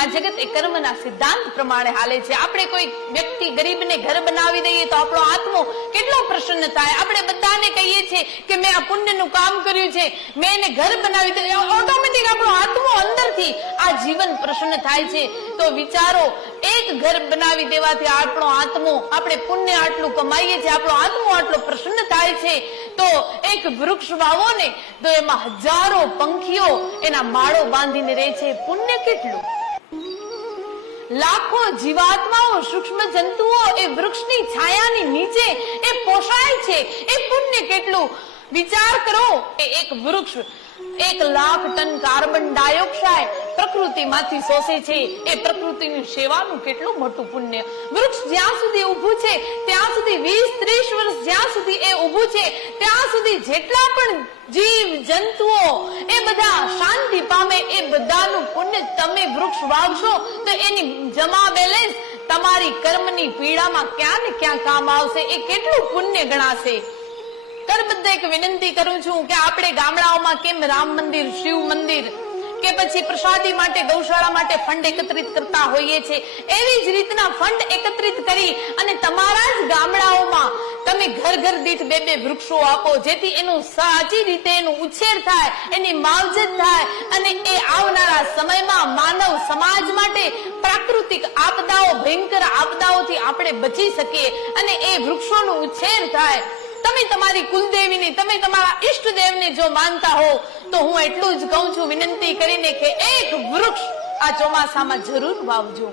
આ જગત એ કર્મના સિદ્ધાંત પ્રમાણે હાલે છે. આપણે કોઈ વ્યક્તિ ગરીબને ઘર બનાવી દઈએ તો આપણો આત્મો કેટલો પ્રસન્ન થાય? આપણે બધાને કહીએ છીએ કે મેં આ પુણ્યનું કામ કર્યું છે. મેં એને ઘર બનાવી દીધું. ઓટોમેટિક આપણો આત્મો અંદરથી આ જીવન પ્રસન્ન થાય છે. તો વિચારો, એક ઘર બનાવી દેવાથી આપણો આત્મો, આપણે પુણ્ય આટલું કમાઈએ છીએ, આપણો આત્મો આટલો પ્રસન્ન થાય છે. તો એક વૃક્ષ વાવો ને, તો એમાં હજારો પંખીઓ એના માળો બાંધીને રહે છે. પુણ્ય કેટલું? લાખો જીવાત્માઓ, સૂક્ષ્મ જંતુઓ એ વૃક્ષની છાયાની નીચે એ પોષાય છે. એ પુણ્ય કેટલું? વિચાર કરો કે એક વૃક્ષ, એક લાખ ટન કાર્બન ડાયોક્સાઇડ પ્રકૃતિમાંથી શોષે છે. એ પ્રકૃતિની સેવાનું કેટલું મોટું પુણ્ય? વૃક્ષ જ્યાં સુધી ઊભું છે, ત્યાં જ્યાં સુધી એ ઊભું છે, ત્યાં સુધી જેટલા પણ જીવ, જંતુઓ, એ બધા શાંતિ પામે, એ બધાનું પુણ્ય તમે વૃક્ષ વાવશો, તો એની જમા બેલેન્સ તમારી કર્મની પીડામાં ક્યાં ને ક્યાં કામ આવશે? એ કેટલું પુણ્ય ગણાશે? કરબદ્ધ એક વિનંતી કરું છું કે આપણે ગામડાઓમાં કેમ રામ મંદિર, શિવ મંદિર કે પછી પ્રસાદી માટે, ગૌશાળા માટે ફંડ એકત્રિત કરતા હોઈએ છે એવી જ રીતના ફંડ એકત્રિત કરી અને તમારા જ ગામડાઓમાં તમે ઘર ઘર દીઠ બે બે વૃક્ષો આપો, જેથી એનું સાચી રીતે એનું ઉછેર થાય, એની માવજત થાય, અને એ આવનારા સમયમાં માનવ સમાજ માટે પ્રાકૃતિક આપદાઓ, ભયંકર આપદાઓથી આપણે બચી શકીએ અને એ વૃક્ષોનું ઉછેર થાય. તમે તમારી કુલદેવીને, તમે તમારા ઈષ્ટદેવને જો માનતા હો, તો હું એટલું જ કહું છું વિનંતી કરીને કે એક વૃક્ષ આ ચોમાસામાં જરૂર વાવજો.